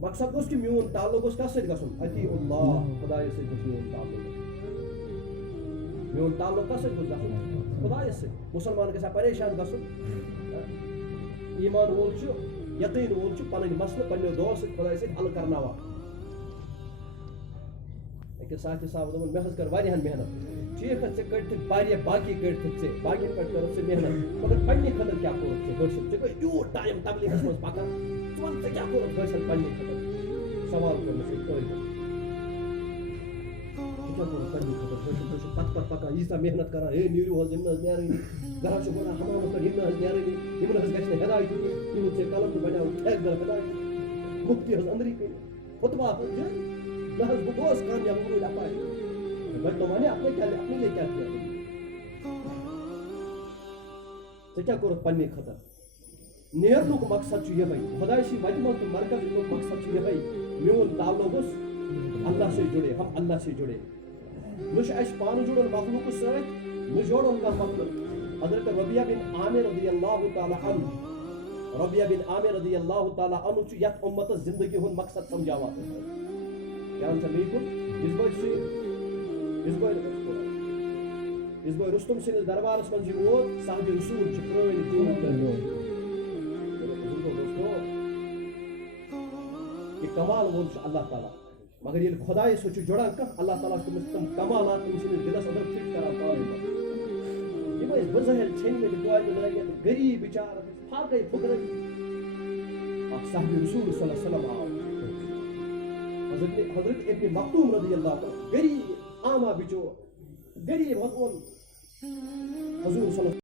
مقصد گوٚژھ کہِ میون تعلق گوٚژھ کَتھ سۭتۍ گژھُن اطیع اللہ خۄدایَس سۭتۍ گوٚژھ میون تعلق گژھُن میون تعلق کَتھ سۭتۍ گوٚژھ گژھُن خۄدایَس سۭتۍ مُسلمان گژھِ ہا پریشان گژھُن ایٖمان وول چھُ یقیٖن وول چھُ پَنٕنۍ مسلہٕ پنٛنیو دۄہو سۭتۍ خۄدایَس سۭتۍ حل کرناوان أکِس ساتھی صاحب دوٚپُن مےٚ حظ کٔر واریاہن محنت ٹھیٖک حظ ژےٚ کٔڑتھٕے واریاہ باقی کٔڑتھٕے ژےٚ باقین پٮ۪ٹھ کٔرٕتھ ژےٚ محنت مگر پنٛنہِ خٲطرٕ کیٛاہ کوٚرُتھ ژےٚ حٲصِل ژےٚ گٔے یوٗت ٹایم تبلیٖغس منٛز پکان ژٕ وَن ژےٚ کیٛاہ کوٚرُتھ حٲصِل پنٛنہِ خٲطرٕ سوال کوٚر مےٚ سۭتۍ ژٕ کیٛاہ کوٚرُتھ پنٛنہِ خٲطرٕ حٲصِل ژٕ چھُکھ پتہٕ پکان ییٖژاہ محنت کران ہے نیٖرِو حظ یِم نہٕ حظ نیرٲنی گرا چھُ وَنان حمامس پٮ۪ٹھ یِم نہٕ حظ نیرٲنی یِمن حظ گژھِ نہٕ ہدایت یِمن ژےٚ قلم تہٕ بنیٛاو ٹھیکہٕ در ہدایت مُفتی حظ أنٛدری کٔنۍ خُطبہ حظ دِن نہ حظ بہٕ گوس کامیاب روٗدۍ اپارِ میں تو میں نے اپنے لیے کیا کیا ژےٚ کیٛاہ کوٚرُتھ پنٛنہِ خٲطرٕ نیرنُک مقصد چھُ یِہوٚے خۄداے سٕنٛدِ وَتہِ منٛز تہٕ مرکز یِنُک مقصد چھُ یِہوٚے میون تعلق گوٚژھ اللہ سے جُڑے ہم اللہ سے جُڑے نہ چھُ اَسہِ پانہٕ جُڑُن مخلوٗقس سۭتۍ نہ جوڑُن کانٛہہ مخلوق حضرت ربیہ بن عامر رضی اللہ تعالیٰ عنہ ربیہ بن عامر رضی اللہ تعالیٰ عنہ چھُ یتھ اُمتس زندگی ہُنٛد مقصد سمجھاوان کیٛاہ وَن سا بیٚیہِ یِژ بٲرۍ رُستُم سٕنٛدِس دربارس منٛز یہِ ووت صاحبِ رسوٗل چھِ پرٛٲنۍ یہِ کمال وول چھُ اللہ تعالیٰ مگر ییٚلہِ خۄدایَس سۭتۍ چھُ جُڑان کانٛہہ اللہ تعالیٰ چھُ تٔمِس تِم کمالات تٔمۍ سٕنٛدِس دِلس انٛدر فِٹ کران پانَے یِم ٲسۍ بٕزٲہِل ژھیٚنۍمٕتۍ توتہِ لٲگِتھ غریٖب بِچارٕ فاقے فُقرٲتی اکھ صاحبِ رسوٗل صلی اللہ علیہ وسلم آو حضرت ابن مکتوم رضی اللہ تعالیٰ غریٖب عامہ بِچور غریٖب حظ اوٚن حضور صلی اللہ